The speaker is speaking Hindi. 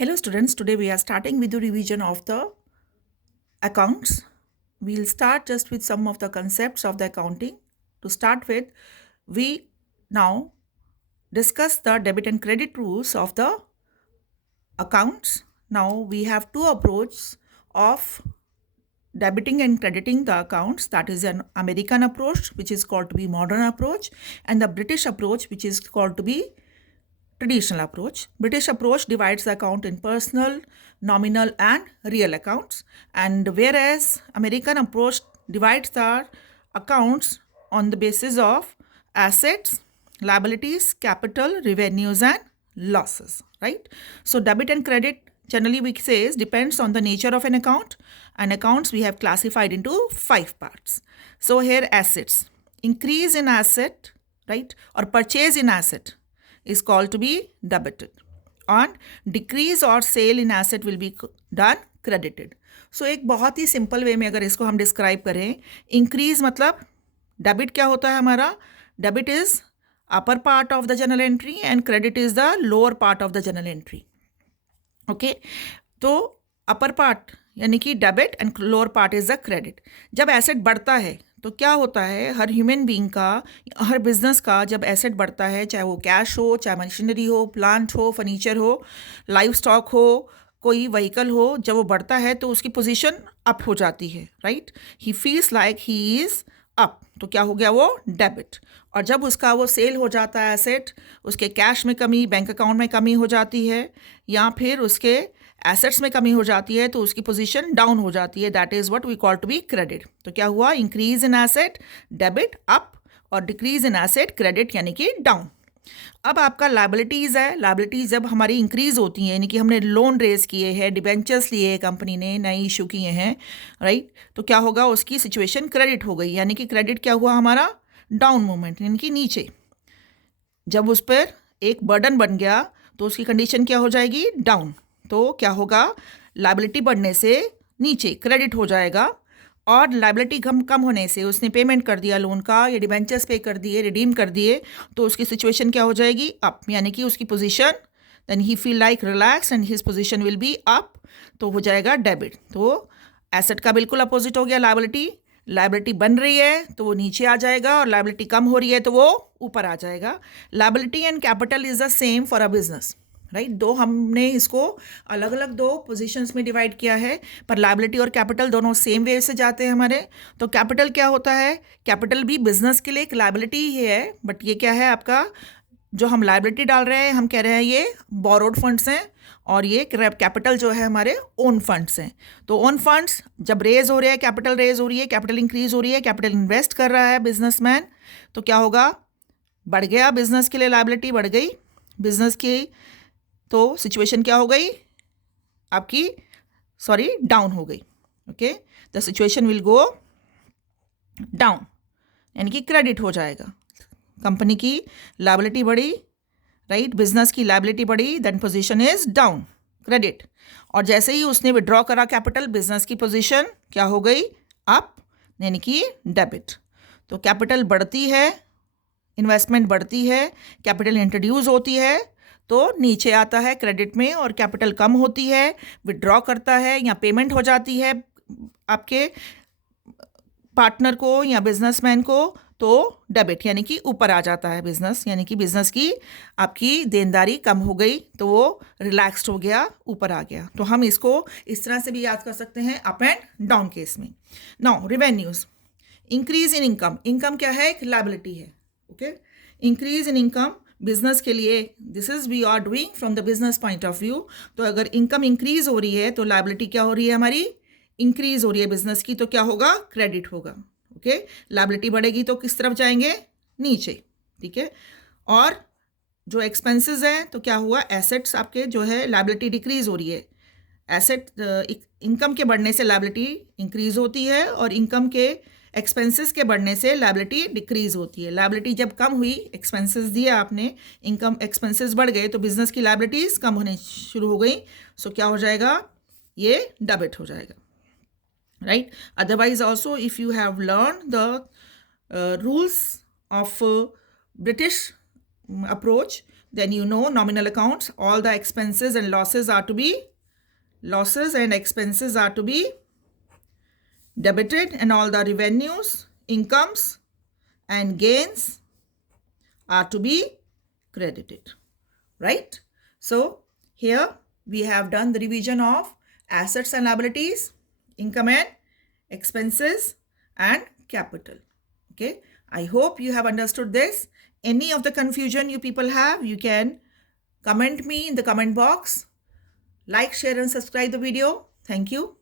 Hello students, today we are starting with the revision of the accounts. We'll start just with some of the concepts of the accounting. To start with, we now discuss the debit and credit rules of the accounts. Now we have two approaches of debiting and crediting the accounts. That is an American approach, which is called to be modern approach, and the British approach, which is called to be traditional approach. British approach divides the account in personal, nominal and real accounts, and whereas American approach divides the accounts on the basis of assets, liabilities, capital, revenues and losses, right? So debit and credit generally we say is depends on the nature of an account, and accounts we have classified into 5 parts. So here assets, increase in asset, right, or purchase in asset is called to be debited, and decrease or sale in asset will be done credited. So एक बहुत ही सिंपल वे में अगर इसको हम डिस्क्राइब करें, इंक्रीज मतलब डेबिट क्या होता है हमारा, debit is upper part of the general entry and credit is the lower part of the general entry. Okay, तो अपर पार्ट यानी कि debit and lower part is the credit. जब एसेट बढ़ता है तो क्या होता है, हर ह्यूमन बीइंग का, हर बिजनेस का जब एसेट बढ़ता है, चाहे वो कैश हो, चाहे मशीनरी हो, प्लांट हो, फर्नीचर हो, लाइव स्टॉक हो, कोई व्हीकल हो, जब वो बढ़ता है तो उसकी पोजीशन अप हो जाती है, right. He feels like he is up, तो क्या हो गया, वो डेबिट. और जब उसका वो सेल हो जाता है एसेट, उसके कैश में कमी, बैंक अकाउंट में कमी हो जाती है, या फिर उसके एसेट्स में कमी हो जाती है, तो उसकी पोजीशन डाउन हो जाती है. That is what we call to be credit. तो क्या हुआ, increase in asset debit up, और डिक्रीज इन एसेट क्रेडिट यानी कि डाउन. अब आपका लाइबिलिटीज़ है, लाइबिलिटीज़ जब हमारी इंक्रीज होती हैं, यानी कि हमने लोन रेज किए हैं, डिबेंचर्स लिए हैं, कंपनी ने नए इशू किए हैं, राइट, तो क्या होगा, उसकी सिचुएशन क्रेडिट हो गई. यानी कि क्रेडिट क्या हुआ हमारा, डाउन मूवमेंट, यानी कि नीचे. जब उस पर एक बर्डन बन गया तो उसकी कंडीशन क्या हो जाएगी, डाउन. तो क्या होगा, लाइबिलिटी बढ़ने से नीचे क्रेडिट हो जाएगा, और लाइबिलिटी कम होने से उसने पेमेंट कर दिया लोन का, या डिबेंचर्स पे कर दिए, रिडीम कर दिए, तो उसकी सिचुएशन क्या हो जाएगी, अप. यानी कि उसकी पोजीशन, then he feel like relax and his position will be up, तो हो जाएगा डेबिट. तो एसेट का बिल्कुल अपोजिट हो गया लाइबिलिटी. लाइबिलिटी बन रही है तो वो नीचे आ जाएगा, और लाइबिलिटी कम हो रही है तो वो ऊपर आ जाएगा. Liability and capital is the same for a business, right. दो हमने इसको अलग अलग दो पोजीशंस में डिवाइड किया है, पर लाइबिलिटी और कैपिटल दोनों सेम वे से जाते हैं हमारे. तो कैपिटल क्या होता है, कैपिटल भी बिजनेस के लिए एक लाइबिलिटी ही है, बट ये क्या है आपका, जो हम लाइबिलिटी डाल रहे हैं, हम कह रहे हैं ये बोरोड फंड्स हैं, और ये कैपिटल जो है हमारे ओन फंड्स हैं. तो ओन फंड्स जब रेज हो रहे हैं, कैपिटल रेज हो रही है, कैपिटल इंक्रीज हो रही है, कैपिटल इन्वेस्ट कर रहा है बिजनेसमैन, तो क्या होगा, बढ़ गया बिजनेस के लिए, लाइबिलिटी बढ़ गई बिजनेस की, तो सिचुएशन क्या हो गई आपकी, सॉरी, डाउन हो गई. Okay, the situation will go down, यानी कि क्रेडिट हो जाएगा. कंपनी की लाइबिलिटी बढ़ी, राइट, बिजनेस की लाइबिलिटी बढ़ी, then position is down, credit. और जैसे ही उसने विड्रॉ करा कैपिटल, बिजनेस की पोजीशन क्या हो गई, अप, यानी कि डेबिट. तो कैपिटल बढ़ती है, इन्वेस्टमेंट बढ़ती है, कैपिटल इंट्रोड्यूस होती है, तो नीचे आता है क्रेडिट में, और कैपिटल कम होती है, विड्रॉ करता है या पेमेंट हो जाती है आपके पार्टनर को या बिजनेसमैन को, तो डेबिट यानी कि ऊपर आ जाता है बिजनेस, यानी कि बिजनेस की आपकी देनदारी कम हो गई, तो वो रिलैक्स्ड हो गया, ऊपर आ गया. तो हम इसको इस तरह से भी याद कर सकते हैं, अप एंड डाउन केस में. Now revenues, increase in income. Income क्या है, एक लाइबिलिटी है. Okay, increase in income business के लिए, this is we are doing from the business point of view. तो अगर इनकम इंक्रीज हो रही है तो लाइबिलिटी क्या हो रही है हमारी, इंक्रीज हो रही है बिजनेस की, तो क्या होगा, क्रेडिट होगा. ओके, लाइबिलिटी बढ़ेगी तो किस तरफ जाएंगे, नीचे. ठीक है, और जो एक्सपेंसेस हैं तो क्या हुआ, एसेट्स आपके जो है, लाइबिलिटी डिक्रीज हो रही है, एसेट इनकम के बढ़ने से लाइबिलिटी इंक्रीज होती है, और इनकम के एक्सपेंसेस के बढ़ने से लाइबिलिटी डिक्रीज होती है. लाइबिलिटी जब कम हुई, एक्सपेंसेस दिया आपने, इनकम एक्सपेंसेस बढ़ गए, तो बिजनेस की लाइबिलिटीज कम होने शुरू हो गई. सो क्या हो जाएगा, ये डेबिट हो जाएगा, right. Otherwise also, if you have learned the rules of British approach, then you know nominal accounts, all the expenses and losses are to be debited, and all the revenues, incomes and gains are to be credited, right? So here we have done the revision of assets and liabilities, income and expenses and capital. Okay, I hope you have understood this. Any of the confusion you people have, you can comment me in the comment box. Like, share and subscribe the video. Thank you.